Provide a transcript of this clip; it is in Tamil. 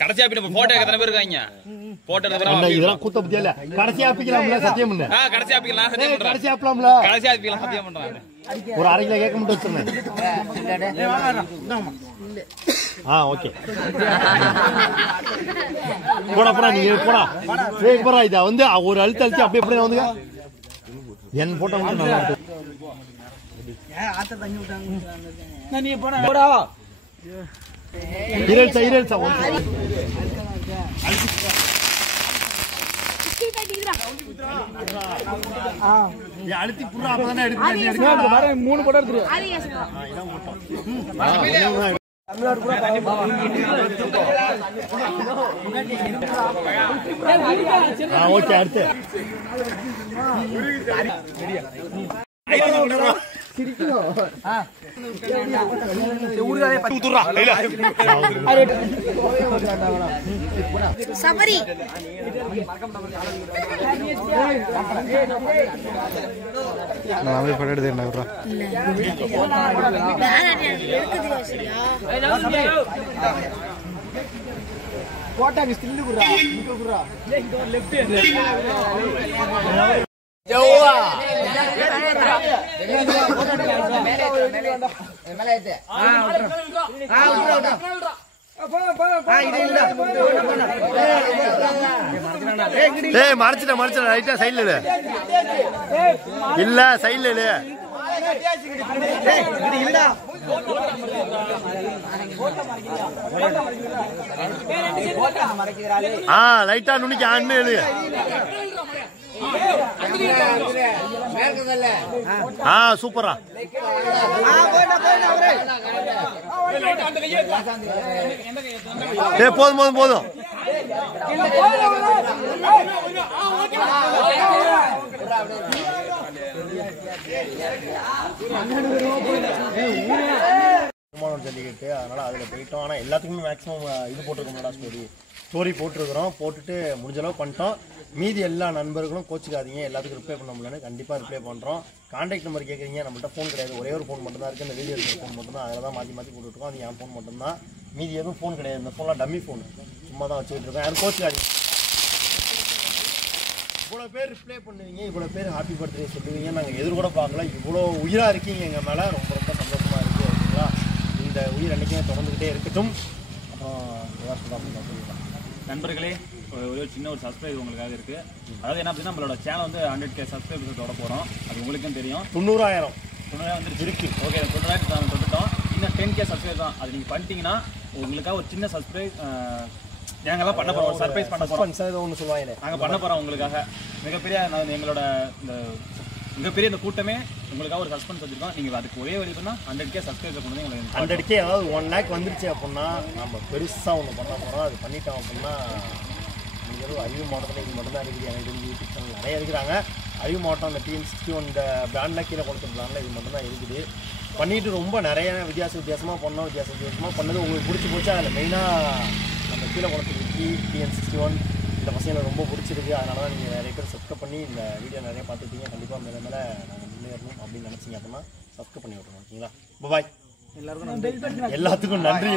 கடைசியா போட்டோ எத்தனை பேர் இருக்காங்க போட்டோ இதெல்லாம் கூத்த பத்தியா இல்ல கடைசியா ஆப்பிக்கலாம்ல சத்தியம் பண்ண கடைசியா ஆப்பிக்கலாம் சத்தியம் பண்றேன் கடைசியா ஆப்பலாம்ல கடைசியா ஆப்பிக்கலாம் சத்தியம் பண்றேன் ஒரு அரை கிலோ கேக்க மட்டும் வச்சிருந்தேன் ஓகே போடா போடா நீ போடா ஏய் போடா இத வந்து ஒரு அழுத்த அழுத்தி அப்படியே வந்துங்க என் போட்டோ மட்டும் நல்லா இருக்கு ஆத்த தண்ணி விட்டாங்க நீ போடா இரல்சா அழுத்தி புறா அப்பதானே எடுக்க வர 3 படம் எடுத்துரு ஓகே அடுத்து சபரி நாமே படம் எடுத்தேன் விட்றா போட்டாங்க ஸ்டில் குடுறா இங்க குடுறா லெஃப்ட் ஜோவா மறைச்சிட்ட ரைட்டா சைட்ல இல்ல சைட்ல லைட்டா நுனிக்கு அண்ணு எழு சூப்பரா போதும் ஜல்லிக்கட்டு அதனால அதுல போயிட்டோம் ஆனா எல்லாத்துக்குமே மேக்ஸிமம் இது போட்டிருக்கோம்டா ஸ்டோரி போட்டிருக்கிறோம் போட்டுட்டு முடிஞ்ச அளவு பண்ணிட்டோம் மீதி எல்லா நண்பர்களும் கோச்சுக்காதீங்க எல்லாத்துக்கும் ரிப்ளை பண்ண முடியலன்னு கண்டிப்பாக ரிப்ளை பண்ணுறோம் கான்டாக்ட் நம்பர் கேட்குறீங்க நம்மள்ட்ட ஃபோன் கிடையாது ஒரே ஒரு ஃபோன் மட்டும் தான் இருக்குது இந்த வீடியோ இருக்கிற ஃபோன் மட்டும் தான் அதில் தான் மாற்றி போட்டுருக்கோம் அது என் ஃபோன் மட்டும்தான் மீதி எதுவும் ஃபோன் கிடையாது இந்த ஃபோன்லாம் டம்மி ஃபோன் சும்மா தான் வச்சுக்கிட்டு இருக்கோம் யாரும் கோச்சுக்காதீங்க இவ்வளோ பேர் ரிப்ளை பண்ணுவீங்க இவ்வளோ பேர் ஹாப்பி பர்த்டே சொல்லுவீங்க நாங்கள் எதிர்கூட பார்க்கல இவ்வளோ உயிராக இருக்கீங்க எங்கள் மேலே ரொம்ப ரொம்ப சந்தோஷமாக இருக்குது ஓகேங்களா இந்த உயிர் அன்றைக்குமே தொடர்ந்துக்கிட்டே இருக்கட்டும் அப்புறம் சொல்லிடலாம் நண்பர்களே ஒரு சின்ன ஒரு சப்ஸ்கிரைப் உங்களுக்காக இருக்கு அதாவது என்ன அப்படின்னா நம்மளோட சேனல் வந்து 100K சப்ஸ்கிரைபர்ஸ் தொட போகிறோம் அது உங்களுக்கும் தெரியும் 90,000 வந்து இருக்கு ஓகே 90,000 நாங்கள் தொட்டுட்டோம் இன்னும் 10K சப்ஸ்கிரைப் தான் அது நீங்கள் பண்ணிட்டீங்கன்னா உங்களுக்காக ஒரு சின்ன சப்ஸ்கிரைப் நாங்கள்லாம் பண்ண போகிறோம் சர்ப்ரைஸ் பண்ண போகிறோம் ஒன்று சொல்லுவாங்க நாங்கள் பண்ண போகிறோம் உங்களுக்காக எங்களோட மிகப்பெரிய இந்த கூட்டமே உங்களுக்காக ஒரு சஸ்பென்ஸ் வச்சிருக்கோம் நீங்கள் அதுக்கு ஒரே வழி பண்ணால் 100K சப்ஸ்கிரைபர் கொண்டு வந்து 100K அதாவது 1 lakh வந்துருச்சு அப்படின்னா நம்ம பெருசாக ஒன்று பண்ண போகிறோம் அது பண்ணிட்டோம் அப்படின்னா அறிவு மாவட்டத்தில் இது மட்டும் தான் இருக்குது எனக்கு தெரிஞ்சு யூடியூப் சேனல் நிறைய இருக்கிறாங்க அறிவு மாவட்டம் அந்த TN61 இந்த பிராண்டில் கீழே கொடுத்துருந்தாங்களே இது மட்டும் தான் இருக்குது பண்ணிட்டு ரொம்ப நிறைய வித்தியாசமாக பண்ணோம் வித்தியாசமாக பண்ணது உங்களுக்கு பிடிச்சி போச்சு அதில் மெயினாக நம்ம கீழே கொடுத்துருக்கு TN61 இந்த பசங்களை ரொம்ப பிடிச்சிருக்கு அதனால தான் நீங்கள் நிறைய பேர் சப்ஸ்கிரைப் பண்ணி இந்த வீடியோ நிறைய பார்த்துருக்கீங்க கண்டிப்பாக மேலே நாங்கள் முன்னேறணும் அப்படின்னு நினச்சிங்க அப்படின்னா சப்ஸ்கிரைப் பண்ணி விட்ருவோம் ஓகேங்களா பாய் எல்லாத்துக்கும் நன்றி